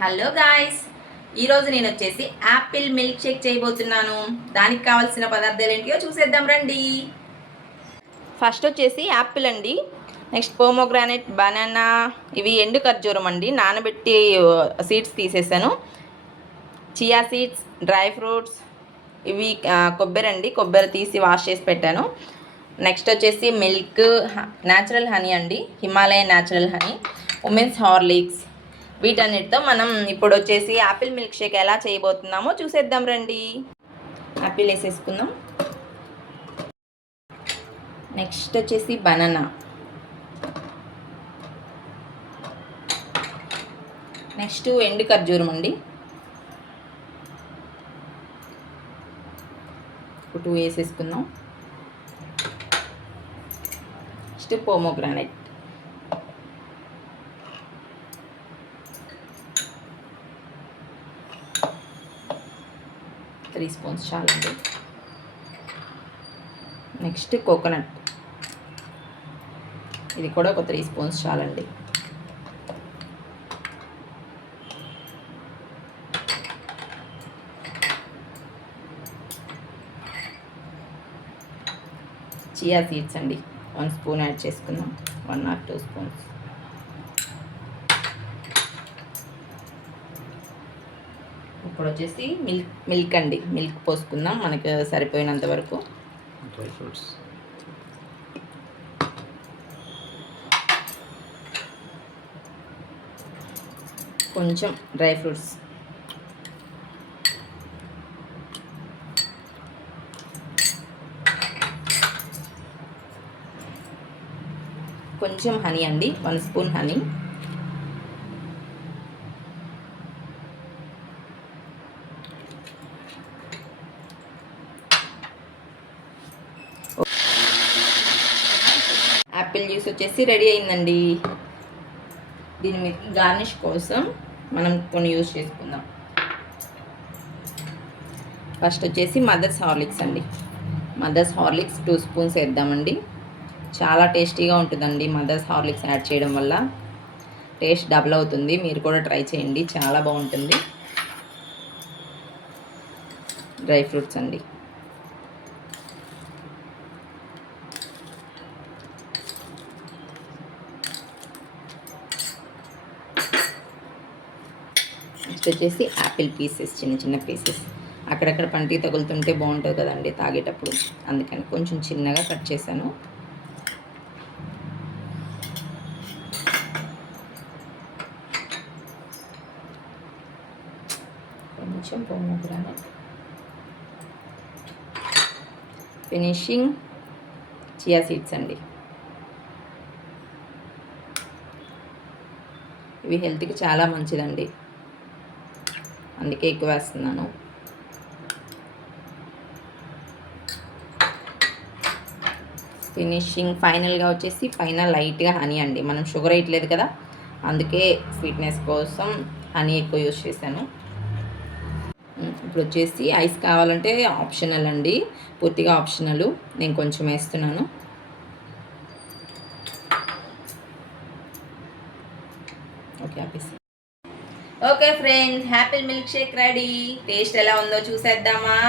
Hello guys, ఈరోజు నేను వచ్చేసి యాపిల్ మిల్క్ షేక్ చేయబోతున్నాను. దానికి కావాల్సిన పదార్థాలు ఏంటియో చూసేద్దాం రండి. ఫస్ట్ వచ్చేసి యాపిల్ అండి, నెక్స్ట్ పోమోగ్రానైట్, బనానా, ఇవి ఎండు ఖర్జూరం అండి, నానబెట్టి సీడ్స్ తీసేసాను, చియా సీడ్స్, డ్రై ఫ్రూట్స్, ఇవి కొబ్బరి అండి, కొబ్బరి తీసి వాష్ చేసి పెట్టాను. నెక్స్ట్ వచ్చేసి మిల్క్, న్యాచురల్ హనీ అండి, Himalayan natural honey, women's Horlicks. వీటన్నిటితో మనం ఇప్పుడు వచ్చేసి యాపిల్ మిల్క్ షేక్ ఎలా చేయబోతున్నామో చూసేద్దాం రండి. యాపిల్ వేసేసుకుందాం. నెక్స్ట్ వచ్చేసి బనానా, నెక్స్ట్ ఎండు ఖర్జూరం అండి, 2 వేసేసుకుందాం. నెక్స్ట్ పోమోగ్రానైట్, త్రీ స్పూన్స్ చాలండి. నెక్స్ట్ కోకోనట్, ఇది కూడా ఒక 3 స్పూన్స్ చాలండి. చియా సీడ్స్ అండి, 1 స్పూన్ యాడ్ చేసుకుందాం, 1 or 2 స్పూన్స్. ఇప్పుడు వచ్చేసి మిల్క్ అండి, మిల్క్ పోసుకుందాం మనకు సరిపోయినంత వరకు. డ్రై ఫ్రూట్స్, కొంచెం డ్రై ఫ్రూట్స్, కొంచెం హనీ అండి, 1 స్పూన్ హనీ, యాపిల్ జ్యూస్ వచ్చేసి రెడీ అయిందండి. దీని మీద గార్నిష్ కోసం మనం కొన్ని యూజ్ చేసుకుందాం. ఫస్ట్ వచ్చేసి మదర్స్ హార్లిక్స్ అండి, మదర్స్ హార్లిక్స్ 2 స్పూన్స్ వేద్దామండి. చాలా టేస్టీగా ఉంటుందండి మదర్స్ హార్లిక్స్ యాడ్ చేయడం వల్ల, టేస్ట్ డబుల్ అవుతుంది. మీరు కూడా ట్రై చేయండి, చాలా బాగుంటుంది. డ్రై ఫ్రూట్స్ అండి, నెక్స్ట్ వచ్చేసి యాపిల్ పీసెస్, చిన్న చిన్న పీసెస్, అక్కడక్కడ పంటికి తగులుతుంటే బాగుంటుంది కదండి తాగేటప్పుడు, అందుకని కొంచెం చిన్నగా కట్ చేశాను. కొంచెం పోమోగ్రానైట్, ఫినిషింగ్ చియా సీడ్స్ అండి, ఇవి హెల్త్కి చాలా మంచిదండి, అందుకే ఎక్కువ వేస్తున్నాను. ఫినిషింగ్ ఫైనల్గా వచ్చేసి పైన లైట్గా హనీ అండి, మనం షుగర్ వేయట్లేదు కదా, అందుకే స్వీట్నెస్ కోసం హనీ ఎక్కువ యూజ్ చేశాను. ఇప్పుడు వచ్చేసి ఐస్ కావాలంటే ఆప్షనల్ అండి, పూర్తిగా ఆప్షనల్, నేను కొంచెం వేస్తున్నాను. ఓకే ఆపేసి. Okay friends, Apple milk shake ready. Taste ఎలా ఉందో చూసేద్దామా?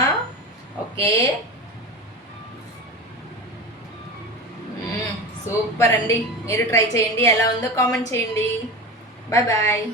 ఓకే, సూపర్ అండి. మీరు ట్రై చేయండి, ఎలా ఉందో కామెంట్ చేయండి. Bye bye.